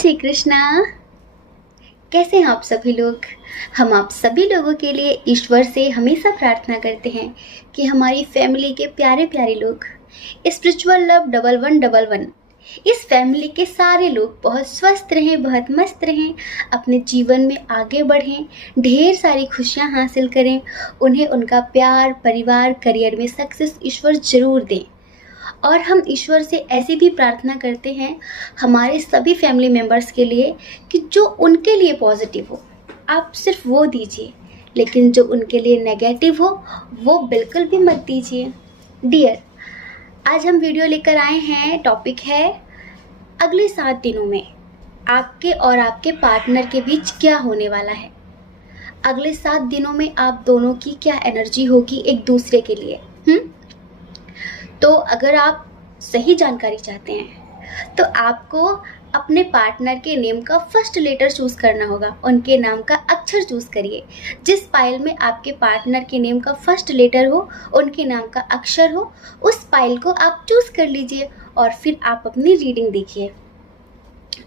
श्री कृष्णा। कैसे हैं आप सभी लोग। हम आप सभी लोगों के लिए ईश्वर से हमेशा प्रार्थना करते हैं कि हमारी फैमिली के प्यारे प्यारे लोग, स्पिरिचुअल लव 1111, इस फैमिली के सारे लोग बहुत स्वस्थ रहें, बहुत मस्त रहें, अपने जीवन में आगे बढ़ें, ढेर सारी खुशियां हासिल करें, उन्हें उनका प्यार, परिवार, करियर में सक्सेस ईश्वर जरूर दें। और हम ईश्वर से ऐसी भी प्रार्थना करते हैं हमारे सभी फैमिली मेम्बर्स के लिए कि जो उनके लिए पॉजिटिव हो आप सिर्फ वो दीजिए, लेकिन जो उनके लिए नेगेटिव हो वो बिल्कुल भी मत दीजिए। डियर, आज हम वीडियो लेकर आए हैं, टॉपिक है अगले 7 दिनों में आपके और आपके पार्टनर के बीच क्या होने वाला है। अगले 7 दिनों में आप दोनों की क्या एनर्जी होगी एक दूसरे के लिए। तो अगर आप सही जानकारी चाहते हैं तो आपको अपने पार्टनर के नेम का फर्स्ट लेटर चूज करना होगा। उनके नाम का अक्षर चूज करिए। जिस फाइल में आपके पार्टनर के नेम का फर्स्ट लेटर हो, उनके नाम का अक्षर हो, उस फाइल को आप चूज कर लीजिए और फिर आप अपनी रीडिंग देखिए।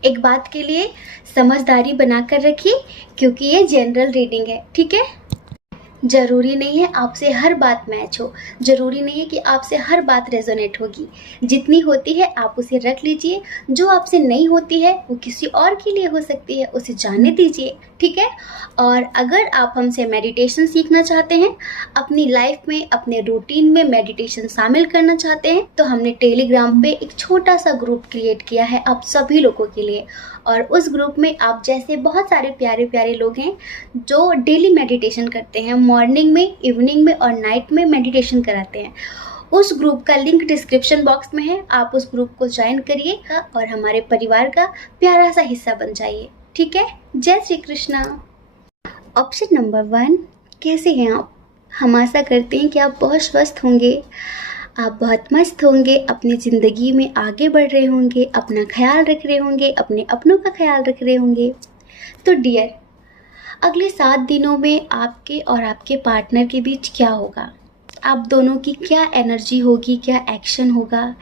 एक बात के लिए समझदारी बनाकर रखिए क्योंकि ये जनरल रीडिंग है, ठीक है। जरूरी नहीं है आपसे हर बात मैच हो, जरूरी नहीं है कि आपसे हर बात रेजोनेट होगी। जितनी होती है आप उसे रख लीजिए, जो आपसे नहीं होती है वो किसी और के लिए हो सकती है, उसे जाने दीजिए, ठीक है। और अगर आप हमसे मेडिटेशन सीखना चाहते हैं, अपनी लाइफ में, अपने रूटीन में मेडिटेशन शामिल करना चाहते हैं, तो हमने टेलीग्राम पे एक छोटा सा ग्रुप क्रिएट किया है आप सभी लोगों के लिए। और उस ग्रुप में आप जैसे बहुत सारे प्यारे प्यारे लोग हैं जो डेली मेडिटेशन करते हैं, मॉर्निंग में, इवनिंग में और नाइट में मेडिटेशन कराते हैं। उस ग्रुप का लिंक डिस्क्रिप्शन बॉक्स में है, आप उस ग्रुप को ज्वाइन करिए और हमारे परिवार का प्यारा सा हिस्सा बन जाइए, ठीक है। जय श्री कृष्णा। ऑप्शन नंबर 1, कैसे हैं आप। हम आशा करते हैं कि आप बहुत स्वस्थ होंगे, आप बहुत मस्त होंगे, अपनी ज़िंदगी में आगे बढ़ रहे होंगे, अपना ख्याल रख रहे होंगे, अपने अपनों का ख्याल रख रहे होंगे। तो डियर, अगले 7 दिनों में आपके और आपके पार्टनर के बीच क्या होगा, आप दोनों की क्या एनर्जी होगी, क्या एक्शन होगा,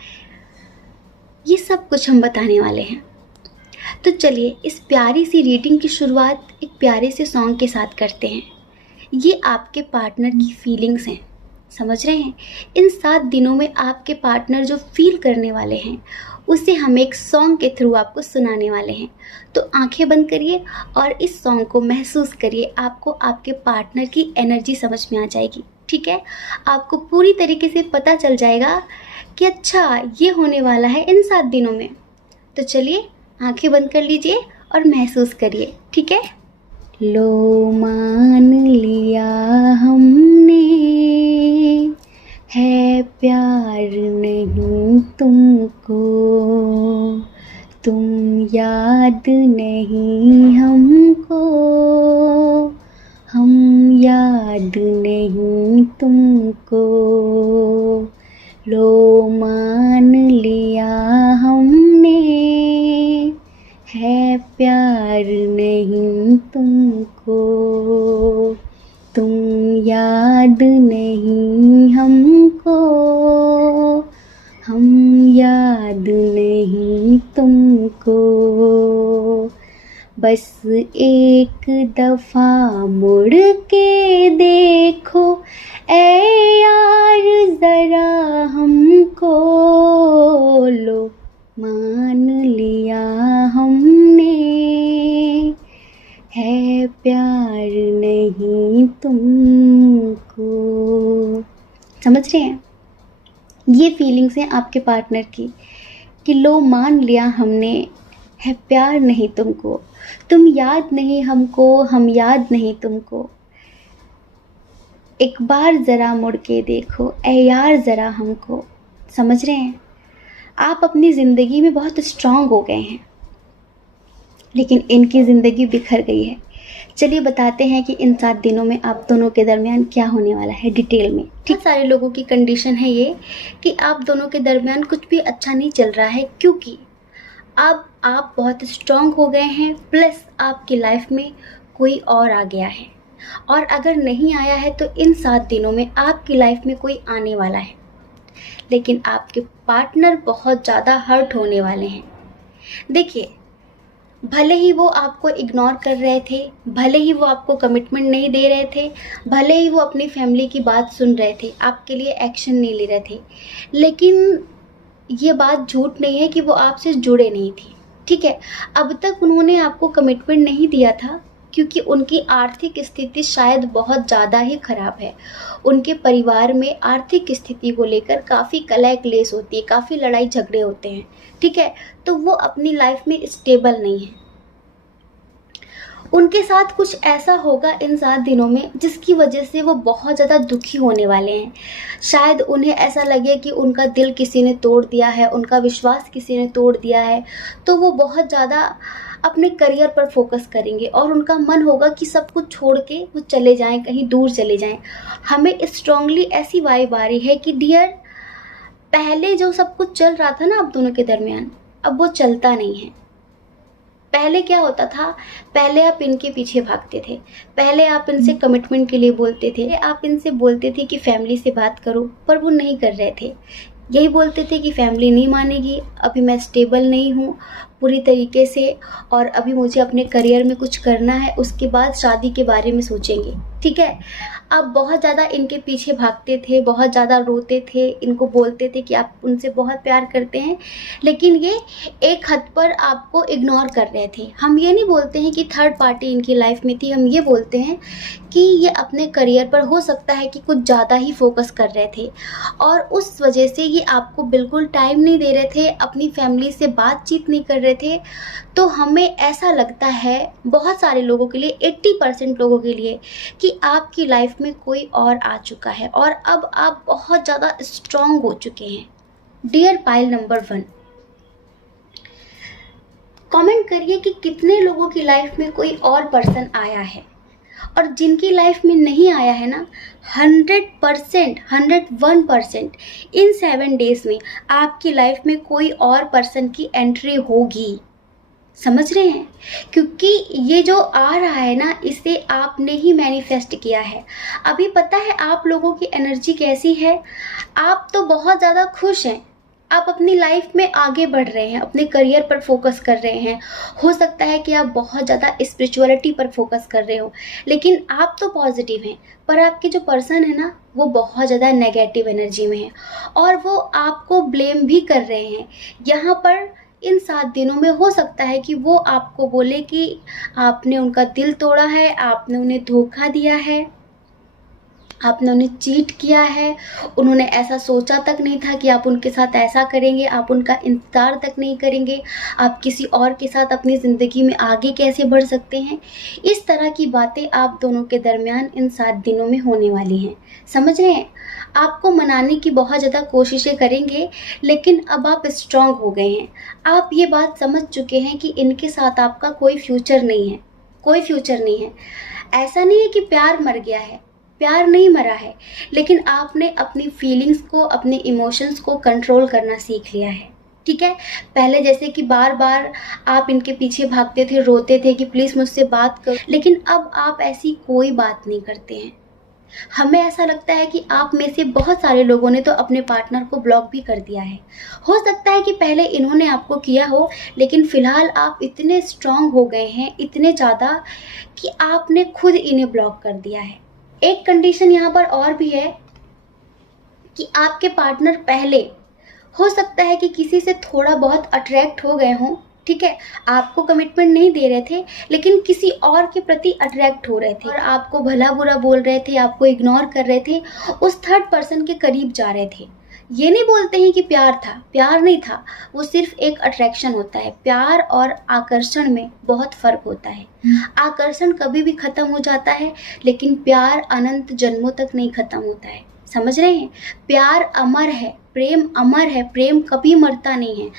ये सब कुछ हम बताने वाले हैं। तो चलिए इस प्यारी सी रीडिंग की शुरुआत एक प्यारे से सॉन्ग के साथ करते हैं। ये आपके पार्टनर की फीलिंग्स हैं, समझ रहे हैं। इन 7 दिनों में आपके पार्टनर जो फील करने वाले हैं उसे हम एक सॉन्ग के थ्रू आपको सुनाने वाले हैं। तो आंखें बंद करिए और इस सॉन्ग को महसूस करिए। आपको आपके पार्टनर की एनर्जी समझ में आ जाएगी, ठीक है। आपको पूरी तरीके से पता चल जाएगा कि अच्छा ये होने वाला है इन 7 दिनों में। तो चलिए आंखें बंद कर लीजिए और महसूस करिए, ठीक है। लो मान लिया हमने, है प्यार नहीं तुमको, तुम याद नहीं हमको, हम याद नहीं तुमको। लो मान लिया हमने, है प्यार नहीं तुमको, तुम याद नहीं हमको, हम याद नहीं तुमको। बस एक दफ़ा मुड़ के देखो ऐ यार ज़रा हमको, लो मान लिया हमने, है प्यार नहीं तुमको। समझ रहे हैं, ये फीलिंग्स हैं आपके पार्टनर की कि लो मान लिया हमने, है प्यार नहीं तुमको, तुम याद नहीं हमको, हम याद नहीं तुमको। एक बार ज़रा मुड़ के देखो ऐ यार ज़रा हमको। समझ रहे हैं, आप अपनी ज़िंदगी में बहुत स्ट्रांग हो गए हैं, लेकिन इनकी ज़िंदगी बिखर गई है। चलिए बताते हैं कि इन 7 दिनों में आप दोनों के दरमियान क्या होने वाला है डिटेल में। ठीक, सारे लोगों की कंडीशन है ये कि आप दोनों के दरमियान कुछ भी अच्छा नहीं चल रहा है, क्योंकि अब आप बहुत स्ट्रांग हो गए हैं, प्लस आपकी लाइफ में कोई और आ गया है। और अगर नहीं आया है तो इन 7 दिनों में आपकी लाइफ में कोई आने वाला है, लेकिन आपके पार्टनर बहुत ज़्यादा हर्ट होने वाले हैं। देखिए, भले ही वो आपको इग्नोर कर रहे थे, भले ही वो आपको कमिटमेंट नहीं दे रहे थे, भले ही वो अपनी फैमिली की बात सुन रहे थे, आपके लिए एक्शन नहीं ले रहे थे, लेकिन ये बात झूठ नहीं है कि वो आपसे जुड़े नहीं थे। ठीक है, अब तक उन्होंने आपको कमिटमेंट नहीं दिया था क्योंकि उनकी आर्थिक स्थिति शायद बहुत ज़्यादा ही ख़राब है। उनके परिवार में आर्थिक स्थिति को लेकर काफ़ी कलह क्लेश होती है, काफ़ी लड़ाई झगड़े होते हैं। ठीक है, तो वो अपनी लाइफ में स्टेबल नहीं है। उनके साथ कुछ ऐसा होगा इन 7 दिनों में जिसकी वजह से वो बहुत ज़्यादा दुखी होने वाले हैं। शायद उन्हें ऐसा लगे कि उनका दिल किसी ने तोड़ दिया है, उनका विश्वास किसी ने तोड़ दिया है, तो वो बहुत ज़्यादा अपने करियर पर फोकस करेंगे और उनका मन होगा कि सब कुछ छोड़ के वो चले जाएं, कहीं दूर चले जाएं। हमें स्ट्रांगली ऐसी वाइब आ रही है कि डियर, पहले जो सब कुछ चल रहा था ना आप दोनों के दरमियान, अब वो चलता नहीं है। पहले क्या होता था, पहले आप इनके पीछे भागते थे, पहले आप इनसे कमिटमेंट के लिए बोलते थे, आप इनसे बोलते थे कि फैमिली से बात करो, पर वो नहीं कर रहे थे। यही बोलते थे कि फैमिली नहीं मानेगी, अभी मैं स्टेबल नहीं हूँ पूरी तरीके से और अभी मुझे अपने करियर में कुछ करना है, उसके बाद शादी के बारे में सोचेंगे। ठीक है, आप बहुत ज़्यादा इनके पीछे भागते थे, बहुत ज़्यादा रोते थे, इनको बोलते थे कि आप उनसे बहुत प्यार करते हैं, लेकिन ये एक हद पर आपको इग्नोर कर रहे थे। हम ये नहीं बोलते हैं कि थर्ड पार्टी इनकी लाइफ में थी, हम ये बोलते हैं कि ये अपने करियर पर हो सकता है कि कुछ ज़्यादा ही फोकस कर रहे थे और उस वजह से ये आपको बिल्कुल टाइम नहीं दे रहे थे, अपनी फैमिली से बातचीत नहीं कर रहे थे। तो हमें ऐसा लगता है बहुत सारे लोगों के लिए, 80% लोगों के लिए, कि आपकी लाइफ में कोई और आ चुका है और अब आप बहुत ज़्यादा स्ट्रॉन्ग हो चुके हैं। डियर पाइल नंबर 1, कमेंट करिए कि कितने लोगों की लाइफ में कोई और पर्सन आया है, और जिनकी लाइफ में नहीं आया है ना, 100%, 101% इन 7 डेज में आपकी लाइफ में कोई और पर्सन की एंट्री होगी। समझ रहे हैं? क्योंकि ये जो आ रहा है ना, इसे आपने ही मैनिफेस्ट किया है। अभी पता है आप लोगों की एनर्जी कैसी है, आप तो बहुत ज़्यादा खुश हैं, आप अपनी लाइफ में आगे बढ़ रहे हैं, अपने करियर पर फोकस कर रहे हैं। हो सकता है कि आप बहुत ज़्यादा स्पिरिचुअलिटी पर फोकस कर रहे हो, लेकिन आप तो पॉजिटिव हैं, पर आपके जो पर्सन है ना, वो बहुत ज़्यादा नेगेटिव एनर्जी में है और वो आपको ब्लेम भी कर रहे हैं। यहाँ पर इन 7 दिनों में हो सकता है कि वो आपको बोले कि आपने उनका दिल तोड़ा है, आपने उन्हें धोखा दिया है, आपने उन्हें चीट किया है, उन्होंने ऐसा सोचा तक नहीं था कि आप उनके साथ ऐसा करेंगे, आप उनका इंतज़ार तक नहीं करेंगे, आप किसी और के साथ अपनी ज़िंदगी में आगे कैसे बढ़ सकते हैं। इस तरह की बातें आप दोनों के दरमियान इन 7 दिनों में होने वाली हैं। समझ रहे हैं? आपको मनाने की बहुत ज़्यादा कोशिशें करेंगे, लेकिन अब आप स्ट्रांग हो गए हैं। आप ये बात समझ चुके हैं कि इनके साथ आपका कोई फ्यूचर नहीं है, कोई फ्यूचर नहीं है। ऐसा नहीं है कि प्यार मर गया है, प्यार नहीं मरा है, लेकिन आपने अपनी फीलिंग्स को, अपने इमोशंस को कंट्रोल करना सीख लिया है। ठीक है, पहले जैसे कि बार बार आप इनके पीछे भागते थे, रोते थे कि प्लीज़ मुझसे बात करो, लेकिन अब आप ऐसी कोई बात नहीं करते हैं। हमें ऐसा लगता है कि आप में से बहुत सारे लोगों ने तो अपने पार्टनर को ब्लॉक भी कर दिया है। हो सकता है कि पहले इन्होंने आपको किया हो, लेकिन फ़िलहाल आप इतने स्ट्रांग हो गए हैं, इतने ज़्यादा, कि आपने खुद इन्हें ब्लॉक कर दिया है। एक कंडीशन यहाँ पर और भी है कि आपके पार्टनर पहले हो सकता है कि किसी से थोड़ा बहुत अट्रैक्ट हो गए हों। ठीक है, आपको कमिटमेंट नहीं दे रहे थे, लेकिन किसी और के प्रति अट्रैक्ट हो रहे थे और आपको भला बुरा बोल रहे थे, आपको इग्नोर कर रहे थे, उस थर्ड पर्सन के करीब जा रहे थे। ये नहीं बोलते हैं कि प्यार था, प्यार नहीं था, वो सिर्फ एक अट्रैक्शन होता है। प्यार और आकर्षण में बहुत फ़र्क होता है। आकर्षण कभी भी ख़त्म हो जाता है, लेकिन प्यार अनंत जन्मों तक नहीं ख़त्म होता है। समझ रहे हैं? प्यार अमर है, प्रेम अमर है, प्रेम कभी मरता नहीं है।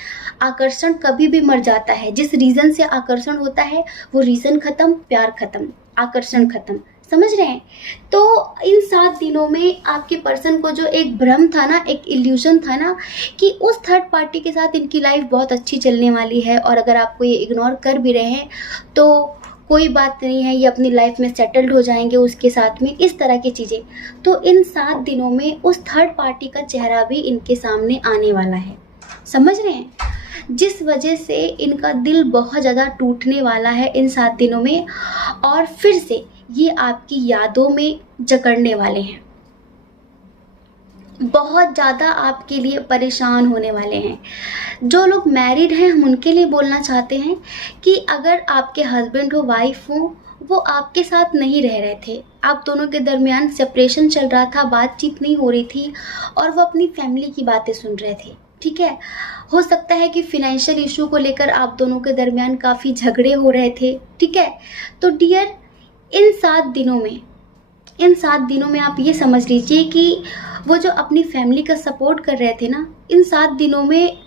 आकर्षण कभी भी मर जाता है। जिस रीज़न से आकर्षण होता है वो रीज़न ख़त्म, प्यार ख़त्म, आकर्षण ख़त्म। समझ रहे हैं? तो इन 7 दिनों में आपके पर्सन को जो एक भ्रम था ना, एक इल्यूजन था ना, कि उस थर्ड पार्टी के साथ इनकी लाइफ बहुत अच्छी चलने वाली है और अगर आपको ये इग्नोर कर भी रहे हैं तो कोई बात नहीं है, ये अपनी लाइफ में सेटल्ड हो जाएंगे उसके साथ में, इस तरह की चीज़ें। तो इन 7 दिनों में उस थर्ड पार्टी का चेहरा भी इनके सामने आने वाला है। समझ रहे हैं? जिस वजह से इनका दिल बहुत ज़्यादा टूटने वाला है इन 7 दिनों में, और फिर से ये आपकी यादों में जकड़ने वाले हैं। बहुत ज़्यादा आपके लिए परेशान होने वाले हैं। जो लोग मैरिड हैं, हम उनके लिए बोलना चाहते हैं कि अगर आपके हस्बैंड हो, वाइफ हो, वो आपके साथ नहीं रह रहे थे, आप दोनों के दरमियान सेपरेशन चल रहा था, बातचीत नहीं हो रही थी, और वो अपनी फैमिली की बातें सुन रहे थे, ठीक है। हो सकता है कि फिनेंशियल इशू को लेकर आप दोनों के दरमियान काफ़ी झगड़े हो रहे थे, ठीक है। तो डियर, इन 7 दिनों में आप ये समझ लीजिए कि वो जो अपनी फैमिली का सपोर्ट कर रहे थे ना, इन 7 दिनों में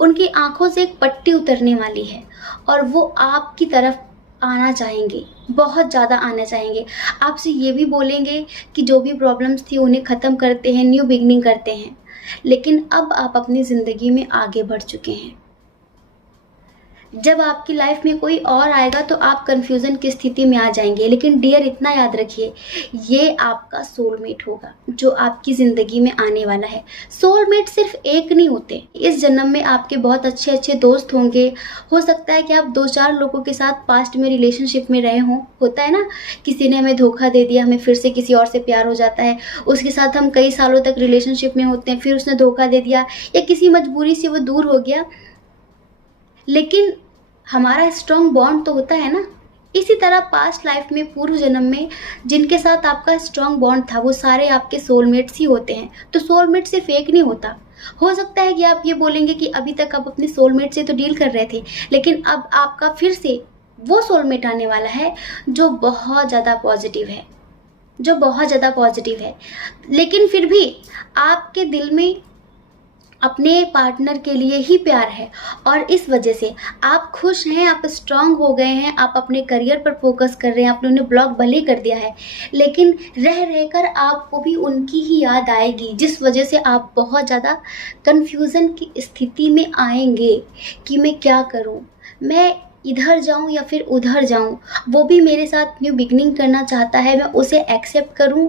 उनकी आंखों से एक पट्टी उतरने वाली है, और वो आपकी तरफ आना चाहेंगे, बहुत ज़्यादा आना चाहेंगे। आपसे ये भी बोलेंगे कि जो भी प्रॉब्लम्स थी उन्हें ख़त्म करते हैं, न्यू बिगनिंग करते हैं। लेकिन अब आप अपनी ज़िंदगी में आगे बढ़ चुके हैं। जब आपकी लाइफ में कोई और आएगा तो आप कंफ्यूजन की स्थिति में आ जाएंगे। लेकिन डियर, इतना याद रखिए, ये आपका सोलमेट होगा जो आपकी ज़िंदगी में आने वाला है। सोलमेट सिर्फ एक नहीं होते, इस जन्म में आपके बहुत अच्छे अच्छे दोस्त होंगे। हो सकता है कि आप 2-4 लोगों के साथ पास्ट में रिलेशनशिप में रहे हों। होता है ना, किसी ने हमें धोखा दे दिया, हमें फिर से किसी और से प्यार हो जाता है, उसके साथ हम कई सालों तक रिलेशनशिप में होते हैं, फिर उसने धोखा दे दिया या किसी मजबूरी से वो दूर हो गया, लेकिन हमारा स्ट्रॉन्ग बॉन्ड तो होता है ना। इसी तरह पास्ट लाइफ में, पूर्व जन्म में जिनके साथ आपका स्ट्रॉन्ग बॉन्ड था, वो सारे आपके सोलमेट्स ही होते हैं। तो सोलमेट सिर्फ एक नहीं होता। हो सकता है कि आप ये बोलेंगे कि अभी तक आप अपने सोलमेट से तो डील कर रहे थे, लेकिन अब आपका फिर से वो सोलमेट आने वाला है जो बहुत ज़्यादा पॉजिटिव है, लेकिन फिर भी आपके दिल में अपने पार्टनर के लिए ही प्यार है, और इस वजह से आप खुश हैं, आप स्ट्रांग हो गए हैं, आप अपने करियर पर फोकस कर रहे हैं। आपने उन्हें ब्लॉक भले कर दिया है, लेकिन रह रहकर आपको भी उनकी ही याद आएगी, जिस वजह से आप बहुत ज़्यादा कन्फ्यूज़न की स्थिति में आएंगे कि मैं क्या करूं, मैं इधर जाऊं या फिर उधर जाऊं, वो भी मेरे साथ न्यू बिगनिंग करना चाहता है, मैं उसे एक्सेप्ट करूं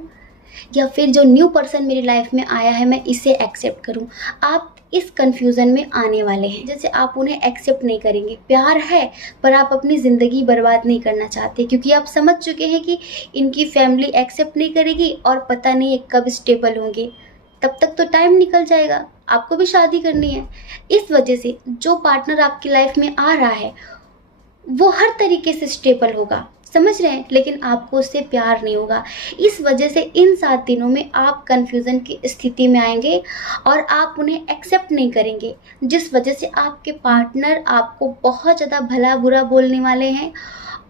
या फिर जो न्यू पर्सन मेरी लाइफ में आया है मैं इसे एक्सेप्ट करूं। आप इस कंफ्यूजन में आने वाले हैं, जैसे आप उन्हें एक्सेप्ट नहीं करेंगे। प्यार है, पर आप अपनी ज़िंदगी बर्बाद नहीं करना चाहते, क्योंकि आप समझ चुके हैं कि इनकी फैमिली एक्सेप्ट नहीं करेगी और पता नहीं है कब स्टेबल होंगे। तब तक तो टाइम निकल जाएगा, आपको भी शादी करनी है। इस वजह से जो पार्टनर आपकी लाइफ में आ रहा है वो हर तरीके से स्टेबल होगा, समझ रहे हैं, लेकिन आपको उससे प्यार नहीं होगा। इस वजह से इन 7 दिनों में आप कंफ्यूजन की स्थिति में आएंगे और आप उन्हें एक्सेप्ट नहीं करेंगे, जिस वजह से आपके पार्टनर आपको बहुत ज़्यादा भला बुरा बोलने वाले हैं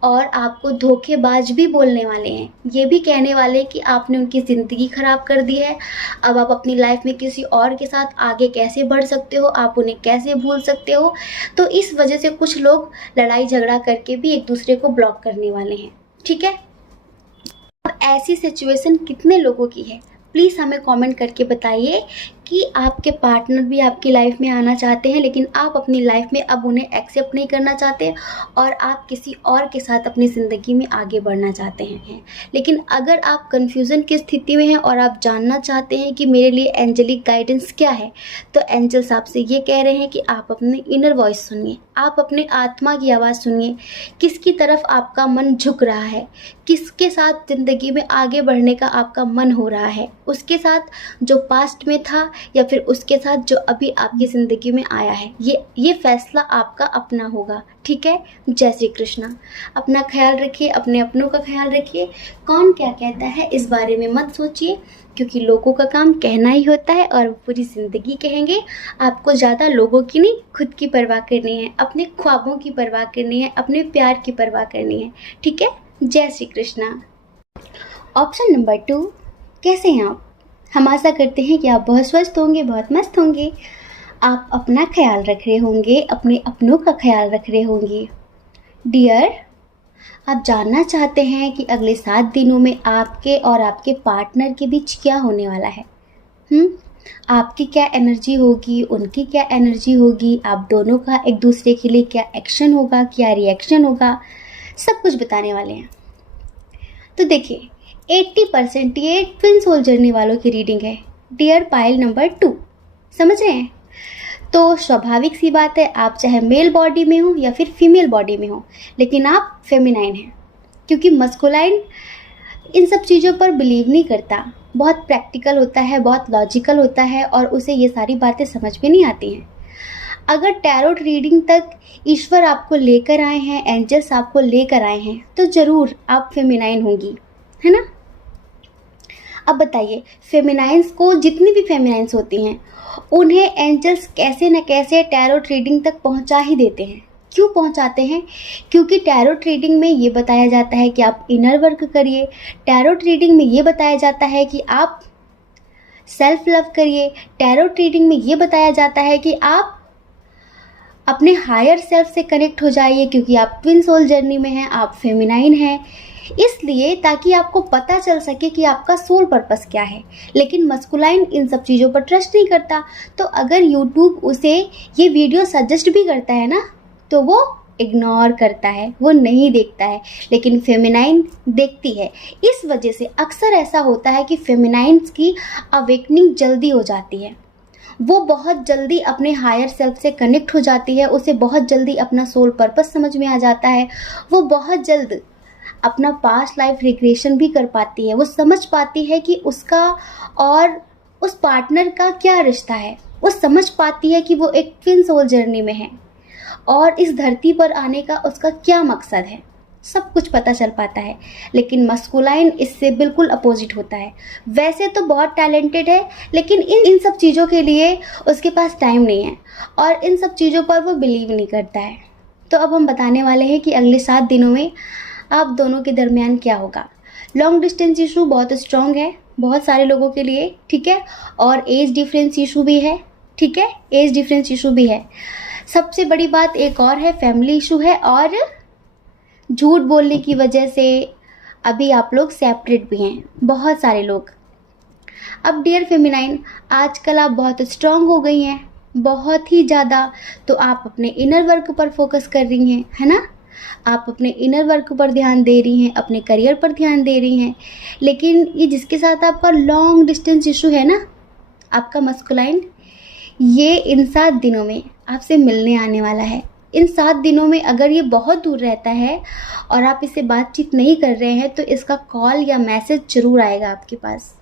और आपको धोखेबाज भी बोलने वाले हैं। ये भी कहने वाले हैं कि आपने उनकी ज़िंदगी ख़राब कर दी है, अब आप अपनी लाइफ में किसी और के साथ आगे कैसे बढ़ सकते हो, आप उन्हें कैसे भूल सकते हो। तो इस वजह से कुछ लोग लड़ाई झगड़ा करके भी एक दूसरे को ब्लॉक करने वाले हैं, ठीक है। अब ऐसी सिचुएशन कितने लोगों की है, प्लीज़ हमें कमेंट करके बताइए कि आपके पार्टनर भी आपकी लाइफ में आना चाहते हैं, लेकिन आप अपनी लाइफ में अब उन्हें एक्सेप्ट नहीं करना चाहते और आप किसी और के साथ अपनी ज़िंदगी में आगे बढ़ना चाहते हैं। लेकिन अगर आप कन्फ्यूज़न की स्थिति में हैं और आप जानना चाहते हैं कि मेरे लिए एंजेलिक गाइडेंस क्या है, तो एंजल्स आपसे ये कह रहे हैं कि आप अपने इनर वॉइस सुनिए, आप अपने आत्मा की आवाज़ सुनिए, किसकी तरफ आपका मन झुक रहा है, किसके साथ ज़िंदगी में आगे बढ़ने का आपका मन हो रहा है, उसके साथ जो पास्ट में था या फिर उसके साथ जो अभी आपकी ज़िंदगी में आया है। ये फैसला आपका अपना होगा, ठीक है। जय श्री कृष्णा। अपना ख्याल रखिए, अपने अपनों का ख्याल रखिए। कौन क्या कहता है इस बारे में मत सोचिए, क्योंकि लोगों का काम कहना ही होता है और पूरी ज़िंदगी कहेंगे। आपको ज़्यादा लोगों की नहीं, खुद की परवाह करनी है, अपने ख्वाबों की परवाह करनी है, अपने प्यार की परवाह करनी है, ठीक है। जय श्री कृष्णा। ऑप्शन नंबर 2, कैसे हैं आप? हम आशा करते हैं कि आप बहुत स्वस्थ होंगे, बहुत मस्त होंगे। आप अपना ख्याल रख रहे होंगे, अपने अपनों का ख्याल रख रहे होंगे। डियर, आप जानना चाहते हैं कि अगले 7 दिनों में आपके और आपके पार्टनर के बीच क्या होने वाला है। आपकी क्या एनर्जी होगी, उनकी क्या एनर्जी होगी, आप दोनों का एक दूसरे के लिए क्या एक्शन होगा, क्या रिएक्शन होगा, सब कुछ बताने वाले हैं। तो देखिए, 80% ये ट्विन सोल जर्नी वालों की रीडिंग है, डियर पाइल नंबर 2, समझ रहे हैं। तो स्वाभाविक सी बात है, आप चाहे मेल बॉडी में हो या फिर फीमेल बॉडी में हो, लेकिन आप फेमिनाइन हैं, क्योंकि मस्कुलाइन इन सब चीज़ों पर बिलीव नहीं करता, बहुत प्रैक्टिकल होता है, बहुत लॉजिकल होता है और उसे ये सारी बातें समझ में नहीं आती हैं। अगर टैरोट रीडिंग तक ईश्वर आपको लेकर आए हैं, एंजल्स आपको लेकर आए हैं, तो ज़रूर आप फेमिनाइन होंगी, है ना। अब बताइए, फेमिनाइंस को, जितनी भी फेमिनाइंस होती हैं, उन्हें एंजल्स कैसे न कैसे टैरोट रीडिंग तक पहुंचा ही देते हैं। क्यों पहुंचाते हैं? क्योंकि टैरोट रीडिंग में ये बताया जाता है कि आप इनर वर्क करिए, टैरोट रीडिंग में ये बताया जाता है कि आप सेल्फ लव करिए, टैरोट रीडिंग में ये बताया जाता है कि आप अपने हायर सेल्फ से कनेक्ट हो जाइए, क्योंकि आप ट्विन सोल जर्नी में हैं, आप फेमिनाइन हैं, इसलिए ताकि आपको पता चल सके कि आपका सोल पर्पस क्या है। लेकिन मस्कुलाइन इन सब चीज़ों पर ट्रस्ट नहीं करता, तो अगर यूट्यूब उसे ये वीडियो सजेस्ट भी करता है ना, तो वो इग्नोर करता है, वो नहीं देखता है। लेकिन फेमिनाइन देखती है। इस वजह से अक्सर ऐसा होता है कि फेमिनाइन्स की अवेकनिंग जल्दी हो जाती है, वो बहुत जल्दी अपने हायर सेल्फ से कनेक्ट हो जाती है, उसे बहुत जल्दी अपना सोल पर्पस समझ में आ जाता है, वो बहुत जल्द अपना पास्ट लाइफ रिग्रेशन भी कर पाती है, वो समझ पाती है कि उसका और उस पार्टनर का क्या रिश्ता है, वो समझ पाती है कि वो एक ट्विन सोल जर्नी में है और इस धरती पर आने का उसका क्या मकसद है, सब कुछ पता चल पाता है। लेकिन मस्कुलाइन इससे बिल्कुल अपोजिट होता है। वैसे तो बहुत टैलेंटेड है, लेकिन इन सब चीज़ों के लिए उसके पास टाइम नहीं है और इन सब चीज़ों पर वो बिलीव नहीं करता है। तो अब हम बताने वाले हैं कि अगले 7 दिनों में आप दोनों के दरमियान क्या होगा। लॉन्ग डिस्टेंस इशू बहुत स्ट्रॉन्ग है बहुत सारे लोगों के लिए, ठीक है, और एज डिफरेंस इशू भी है, ठीक है, एज डिफरेंस इशू भी है। सबसे बड़ी बात एक और है, फैमिली इशू है, और झूठ बोलने की वजह से अभी आप लोग सेपरेट भी हैं, बहुत सारे लोग। अब डियर फेमिनाइन, आजकल आप बहुत स्ट्रांग हो गई हैं, बहुत ही ज़्यादा, तो आप अपने इनर वर्क पर फोकस कर रही हैं, है ना। आप अपने इनर वर्क पर ध्यान दे रही हैं, अपने करियर पर ध्यान दे रही हैं। लेकिन ये जिसके साथ आपका लॉन्ग डिस्टेंस इशू है ना, आपका मस्कुलाइन, ये इन 7 दिनों में आपसे मिलने आने वाला है। इन 7 दिनों में अगर ये बहुत दूर रहता है और आप इससे बातचीत नहीं कर रहे हैं, तो इसका कॉल या मैसेज जरूर आएगा आपके पास,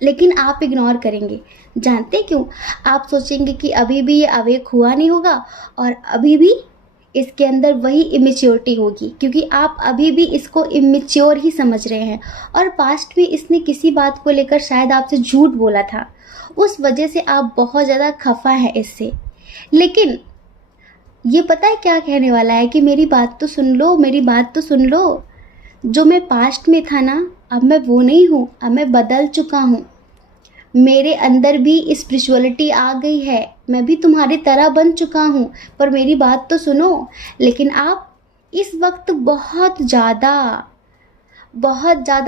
लेकिन आप इग्नोर करेंगे। जानते क्यों? आप सोचेंगे कि अभी भी ये अवेक हुआ नहीं होगा और अभी भी इसके अंदर वही इमेच्योरिटी होगी, क्योंकि आप अभी भी इसको इमेच्योर ही समझ रहे हैं और पास्ट में इसने किसी बात को लेकर शायद आपसे झूठ बोला था, उस वजह से आप बहुत ज़्यादा खफा हैं इससे। लेकिन ये पता है क्या कहने वाला है कि मेरी बात तो सुन लो, मेरी बात तो सुन लो, जो मैं पास्ट में था ना, अब मैं वो नहीं हूँ, अब मैं बदल चुका हूँ, मेरे अंदर भी स्पिरिचुअलिटी आ गई है, मैं भी तुम्हारी तरह बन चुका हूँ, पर मेरी बात तो सुनो। लेकिन आप इस वक्त बहुत ज़्यादा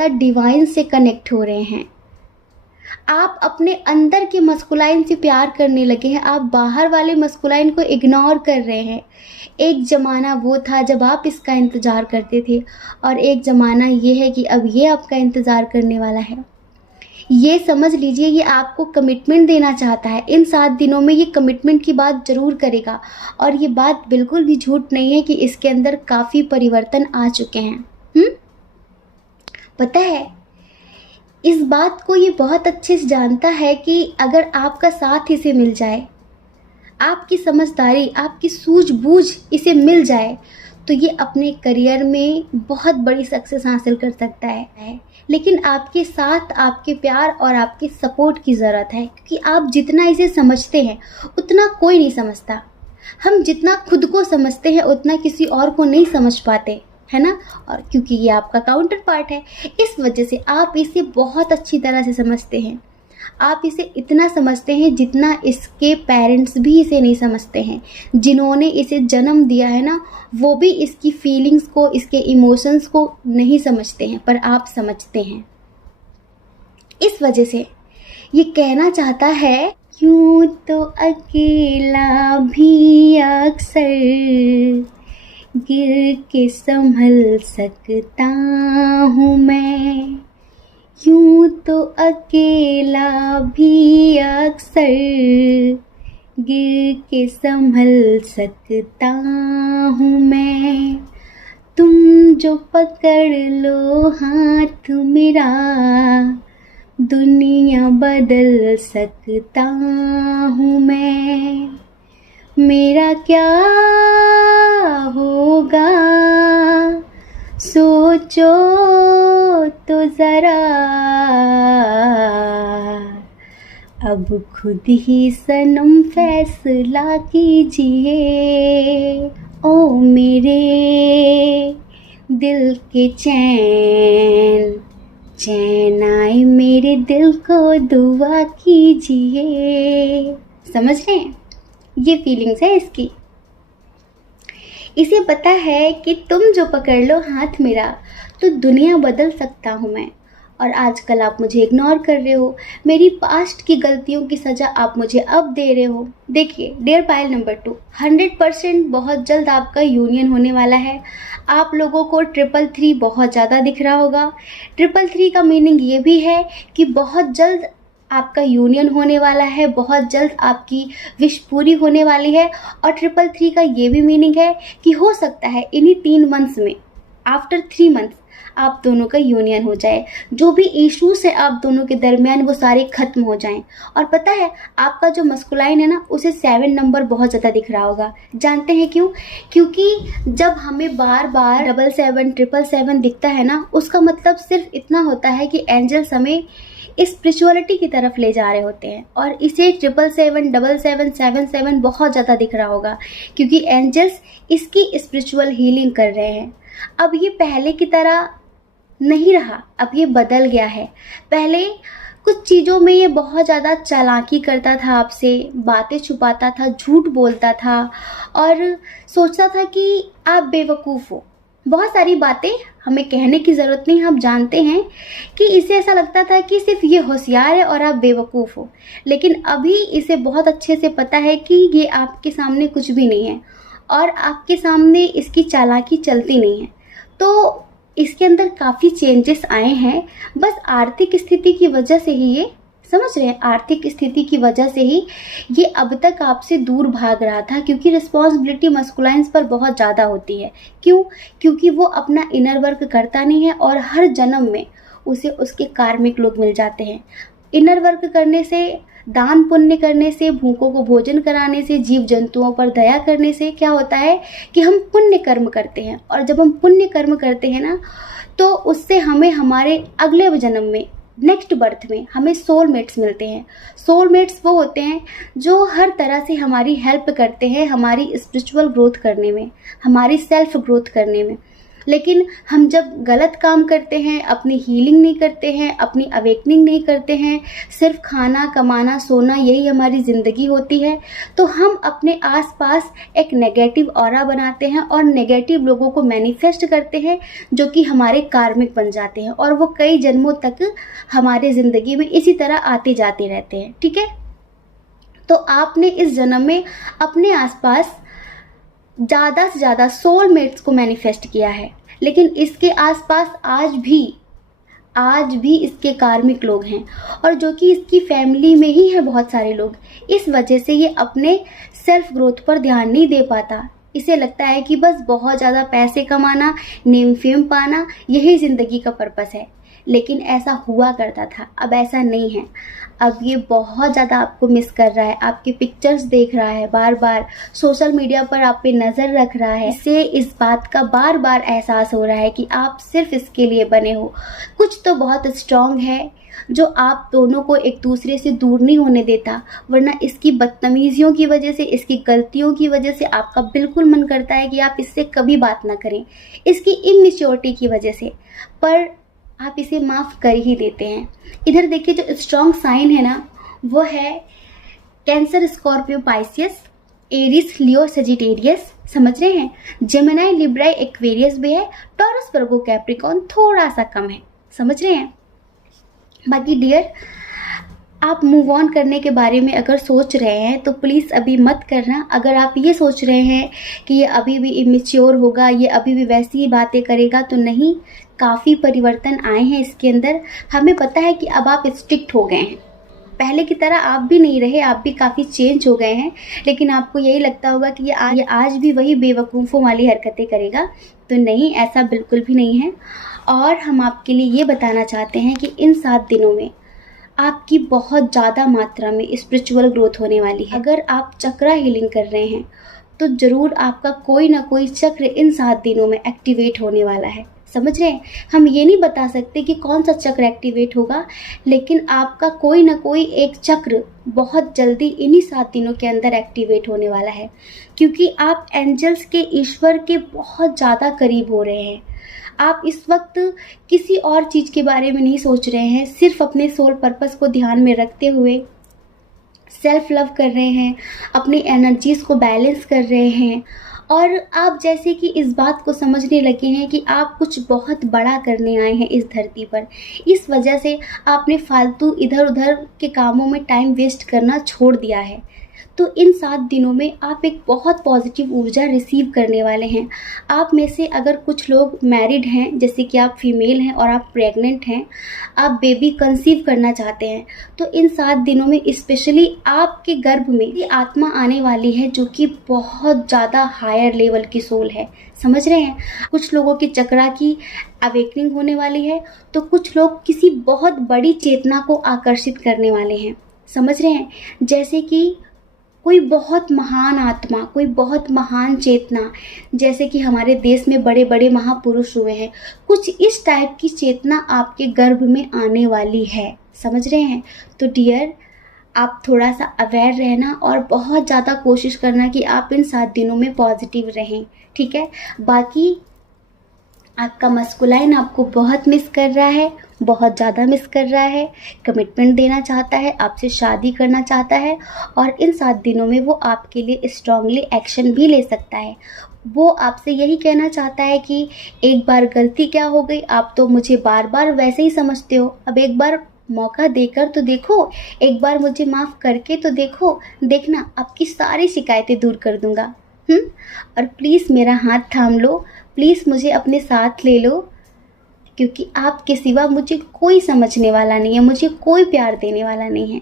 डिवाइन से कनेक्ट हो रहे हैं, आप अपने अंदर के मस्कुलाइन से प्यार करने लगे हैं, आप बाहर वाले मस्कुलाइन को इग्नोर कर रहे हैं। एक ज़माना वो था जब आप इसका इंतज़ार करते थे और एक ज़माना ये है कि अब ये आपका इंतज़ार करने वाला है। ये समझ लीजिए, ये आपको कमिटमेंट देना चाहता है। इन 7 दिनों में ये कमिटमेंट की बात ज़रूर करेगा और ये बात बिल्कुल भी झूठ नहीं है कि इसके अंदर काफ़ी परिवर्तन आ चुके हैं। पता है, इस बात को ये बहुत अच्छे से जानता है कि अगर आपका साथ इसे मिल जाए, आपकी समझदारी, आपकी सूझबूझ इसे मिल जाए, तो ये अपने करियर में बहुत बड़ी सक्सेस हासिल कर सकता है। लेकिन आपके साथ, आपके प्यार और आपके सपोर्ट की ज़रूरत है, क्योंकि आप जितना इसे समझते हैं उतना कोई नहीं समझता। हम जितना खुद को समझते हैं उतना किसी और को नहीं समझ पाते, है ना। और क्योंकि ये आपका काउंटर पार्ट है, इस वजह से आप इसे बहुत अच्छी तरह से समझते हैं। आप इसे इतना समझते हैं जितना इसके पेरेंट्स भी इसे नहीं समझते हैं। जिन्होंने इसे जन्म दिया है ना, वो भी इसकी फीलिंग्स को, इसके इमोशंस को नहीं समझते हैं, पर आप समझते हैं। इस वजह से ये कहना चाहता है, यूं तो अकेला भी अक्सर गिर के संभल सकता हूँ मैं, यूं तो अकेला भी अक्सर गिर के संभल सकता हूँ मैं, तुम जो पकड़ लो हाथ मेरा, दुनिया बदल सकता हूँ मैं। मेरा क्या होगा सोचो तो ज़रा, अब खुद ही सनम फैसला कीजिए। ओ मेरे दिल के चैन, चैन आए मेरे दिल को दुआ कीजिए। समझ रहे हैं, ये फीलिंग्स है इसकी। इसे पता है कि तुम जो पकड़ लो हाथ मेरा, तो दुनिया बदल सकता हूँ मैं। और आजकल आप मुझे इग्नोर कर रहे हो, मेरी पास्ट की गलतियों की सज़ा आप मुझे अब दे रहे हो। देखिए डियर पायल नंबर 2, 100% बहुत जल्द आपका यूनियन होने वाला है। आप लोगों को 333 बहुत ज़्यादा दिख रहा होगा। 333 का मीनिंग ये भी है कि बहुत जल्द आपका यूनियन होने वाला है, बहुत जल्द आपकी विश पूरी होने वाली है। और 333 का ये भी मीनिंग है कि हो सकता है इन्हीं 3 मंथ्स में, आफ्टर 3 मंथ्स आप दोनों का यूनियन हो जाए। जो भी इश्यूज है आप दोनों के दरमियान वो सारे खत्म हो जाएं। और पता है आपका जो मस्कुलाइन है ना, उसे 7 नंबर बहुत ज़्यादा दिख रहा होगा। जानते हैं क्यों? क्योंकि जब हमें बार बार 77 777 दिखता है ना, उसका मतलब सिर्फ इतना होता है कि एंजल्स हमें इस स्पिरिचुअलिटी की तरफ ले जा रहे होते हैं। और इसे 777 77 77 बहुत ज़्यादा दिख रहा होगा, क्योंकि एंजल्स इसकी स्पिरिचुअल हीलिंग कर रहे हैं। अब ये पहले की तरह नहीं रहा, अब ये बदल गया है। पहले कुछ चीज़ों में ये बहुत ज़्यादा चालाकी करता था, आपसे बातें छुपाता था, झूठ बोलता था और सोचता था कि आप बेवकूफ़ हो। बहुत सारी बातें हमें कहने की ज़रूरत नहीं, हम जानते हैं कि इसे ऐसा लगता था कि सिर्फ ये होशियार है और आप बेवकूफ़ हो। लेकिन अभी इसे बहुत अच्छे से पता है कि ये आपके सामने कुछ भी नहीं है और आपके सामने इसकी चालाकी चलती नहीं है। तो इसके अंदर काफ़ी चेंजेस आए हैं, बस आर्थिक स्थिति की वजह से ही ये, समझ रहे हैं, आर्थिक स्थिति की वजह से ही ये अब तक आपसे दूर भाग रहा था, क्योंकि रिस्पॉन्सिबिलिटी मस्कुलाइंस पर बहुत ज़्यादा होती है। क्यों? क्योंकि वो अपना इनर वर्क करता नहीं है और हर जन्म में उसे उसके कार्मिक लोग मिल जाते हैं। इनर वर्क करने से, दान पुण्य करने से, भूखों को भोजन कराने से, जीव जंतुओं पर दया करने से क्या होता है कि हम पुण्य कर्म करते हैं। और जब हम पुण्य कर्म करते हैं ना, तो उससे हमें हमारे अगले जन्म में, नेक्स्ट बर्थ में हमें सोलमेट्स मिलते हैं। सोलमेट्स वो होते हैं जो हर तरह से हमारी हेल्प करते हैं हमारी स्पिरिचुअल ग्रोथ करने में, हमारी सेल्फ ग्रोथ करने में। लेकिन हम जब गलत काम करते हैं, अपनी हीलिंग नहीं करते हैं, अपनी अवेकनिंग नहीं करते हैं, सिर्फ खाना कमाना सोना यही हमारी ज़िंदगी होती है, तो हम अपने आसपास एक नेगेटिव ऑरा बनाते हैं और नेगेटिव लोगों को मैनिफेस्ट करते हैं, जो कि हमारे कार्मिक बन जाते हैं और वो कई जन्मों तक हमारे ज़िंदगी में इसी तरह आते जाते रहते हैं। ठीक है, तो आपने इस जन्म में अपने आसपास ज़्यादा से ज़्यादा सोलमेट्स को मैनिफेस्ट किया है, लेकिन इसके आसपास आज भी इसके कार्मिक लोग हैं और जो कि इसकी फैमिली में ही है बहुत सारे लोग। इस वजह से ये अपने सेल्फ ग्रोथ पर ध्यान नहीं दे पाता। इसे लगता है कि बस बहुत ज़्यादा पैसे कमाना, नेम फेम पाना यही ज़िंदगी का पर्पस है। लेकिन ऐसा हुआ करता था, अब ऐसा नहीं है। अब ये बहुत ज़्यादा आपको मिस कर रहा है, आपकी पिक्चर्स देख रहा है, बार बार सोशल मीडिया पर आप पे नज़र रख रहा है। इससे इस बात का बार बार एहसास हो रहा है कि आप सिर्फ इसके लिए बने हो। कुछ तो बहुत स्ट्रॉन्ग है जो आप दोनों को एक दूसरे से दूर नहीं होने देता, वरना इसकी बदतमीज़ियों की वजह से, इसकी गलतियों की वजह से आपका बिल्कुल मन करता है कि आप इससे कभी बात ना करें, इसकी इमैच्योरिटी की वजह से, पर आप इसे माफ़ कर ही देते हैं। इधर देखिए, जो स्ट्रॉन्ग साइन है ना, वो है कैंसर, स्कॉर्पियो, पाइसियस, एरिस, लियो, सजिटेरियस। समझ रहे हैं? जेमिनी, लिब्रा, एक्वेरियस भी है, टॉरस, वर्गो, कैप्रिकॉर्न थोड़ा सा कम है। समझ रहे हैं? बाकी डियर, आप मूव ऑन करने के बारे में अगर सोच रहे हैं तो प्लीज़ अभी मत करना। अगर आप ये सोच रहे हैं कि ये अभी भी इमेच्योर होगा, ये अभी भी वैसी ही बातें करेगा, तो नहीं, काफ़ी परिवर्तन आए हैं इसके अंदर। हमें पता है कि अब आप स्ट्रिक्ट हो गए हैं, पहले की तरह आप भी नहीं रहे, आप भी काफ़ी चेंज हो गए हैं, लेकिन आपको यही लगता होगा कि ये आज भी वही बेवकूफ़ों वाली हरकतें करेगा। तो नहीं, ऐसा बिल्कुल भी नहीं है। और हम आपके लिए ये बताना चाहते हैं कि इन 7 दिनों में आपकी बहुत ज़्यादा मात्रा में स्पिरिचुअल ग्रोथ होने वाली है। अगर आप चक्रा हीलिंग कर रहे हैं तो ज़रूर आपका कोई ना कोई चक्र इन 7 दिनों में एक्टिवेट होने वाला है। समझ रहे हैं? हम ये नहीं बता सकते कि कौन सा चक्र एक्टिवेट होगा, लेकिन आपका कोई ना कोई एक चक्र बहुत जल्दी इन्हीं 7 दिनों के अंदर एक्टिवेट होने वाला है, क्योंकि आप एंजल्स के, ईश्वर के बहुत ज़्यादा करीब हो रहे हैं। आप इस वक्त किसी और चीज़ के बारे में नहीं सोच रहे हैं, सिर्फ अपने सोल पर्पस को ध्यान में रखते हुए सेल्फ लव कर रहे हैं, अपनी एनर्जीज़ को बैलेंस कर रहे हैं, और आप जैसे कि इस बात को समझने लगे हैं कि आप कुछ बहुत बड़ा करने आए हैं इस धरती पर। इस वजह से आपने फालतू इधर उधर के कामों में टाइम वेस्ट करना छोड़ दिया है। तो इन 7 दिनों में आप एक बहुत पॉजिटिव ऊर्जा रिसीव करने वाले हैं। आप में से अगर कुछ लोग मैरिड हैं, जैसे कि आप फीमेल हैं और आप प्रेग्नेंट हैं, आप बेबी कंसीव करना चाहते हैं, तो इन 7 दिनों में स्पेशली आपके गर्भ में ये आत्मा आने वाली है जो कि बहुत ज़्यादा हायर लेवल की सोल है। समझ रहे हैं? कुछ लोगों की चक्रा की अवेकनिंग होने वाली है, तो कुछ लोग किसी बहुत बड़ी चेतना को आकर्षित करने वाले हैं। समझ रहे हैं? जैसे कि कोई बहुत महान आत्मा, कोई बहुत महान चेतना, जैसे कि हमारे देश में बड़े बड़े महापुरुष हुए हैं, कुछ इस टाइप की चेतना आपके गर्भ में आने वाली है। समझ रहे हैं? तो डियर, आप थोड़ा सा अवेयर रहना और बहुत ज़्यादा कोशिश करना कि आप इन 7 दिनों में पॉजिटिव रहें, ठीक है? बाकी आपका मस्कुलाइन आपको बहुत मिस कर रहा है, बहुत ज़्यादा मिस कर रहा है, कमिटमेंट देना चाहता है, आपसे शादी करना चाहता है, और इन 7 दिनों में वो आपके लिए स्ट्रांगली एक्शन भी ले सकता है। वो आपसे यही कहना चाहता है कि एक बार गलती क्या हो गई, आप तो मुझे बार बार वैसे ही समझते हो, अब एक बार मौका देकर तो देखो, एक बार मुझे माफ़ करके तो देखो, देखना आपकी सारी शिकायतें दूर कर दूँगा। और प्लीज़ मेरा हाथ थाम लो, प्लीज़ मुझे अपने साथ ले लो, क्योंकि आपके सिवा मुझे कोई समझने वाला नहीं है, मुझे कोई प्यार देने वाला नहीं है।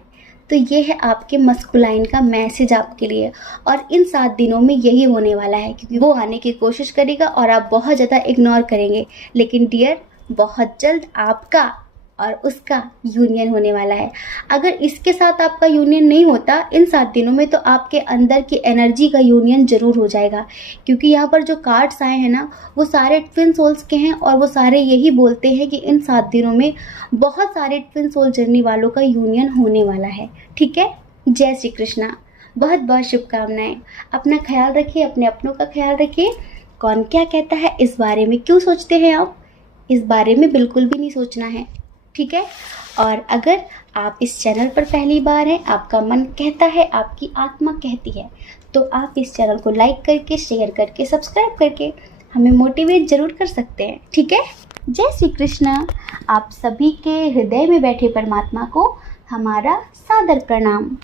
तो ये है आपके मस्कुलाइन का मैसेज आपके लिए, और इन 7 दिनों में यही होने वाला है, क्योंकि वो आने की कोशिश करेगा और आप बहुत ज़्यादा इग्नोर करेंगे। लेकिन डियर, बहुत जल्द आपका और उसका यूनियन होने वाला है। अगर इसके साथ आपका यूनियन नहीं होता इन 7 दिनों में, तो आपके अंदर की एनर्जी का यूनियन ज़रूर हो जाएगा, क्योंकि यहाँ पर जो कार्ड्स आए हैं ना, वो सारे ट्विन सोल्स के हैं, और वो सारे यही बोलते हैं कि इन 7 दिनों में बहुत सारे ट्विन सोल जर्नी वालों का यूनियन होने वाला है। ठीक है? जय श्री कृष्णा। बहुत बहुत शुभकामनाएं। अपना ख्याल रखिए, अपने अपनों का ख्याल रखिए। कौन क्या कहता है इस बारे में क्यों सोचते हैं आप? इस बारे में बिल्कुल भी नहीं सोचना है, ठीक है? और अगर आप इस चैनल पर पहली बार हैं, आपका मन कहता है, आपकी आत्मा कहती है, तो आप इस चैनल को लाइक करके, शेयर करके, सब्सक्राइब करके हमें मोटिवेट ज़रूर कर सकते हैं, ठीक है? जय श्री कृष्ण। आप सभी के हृदय में बैठे परमात्मा को हमारा सादर प्रणाम।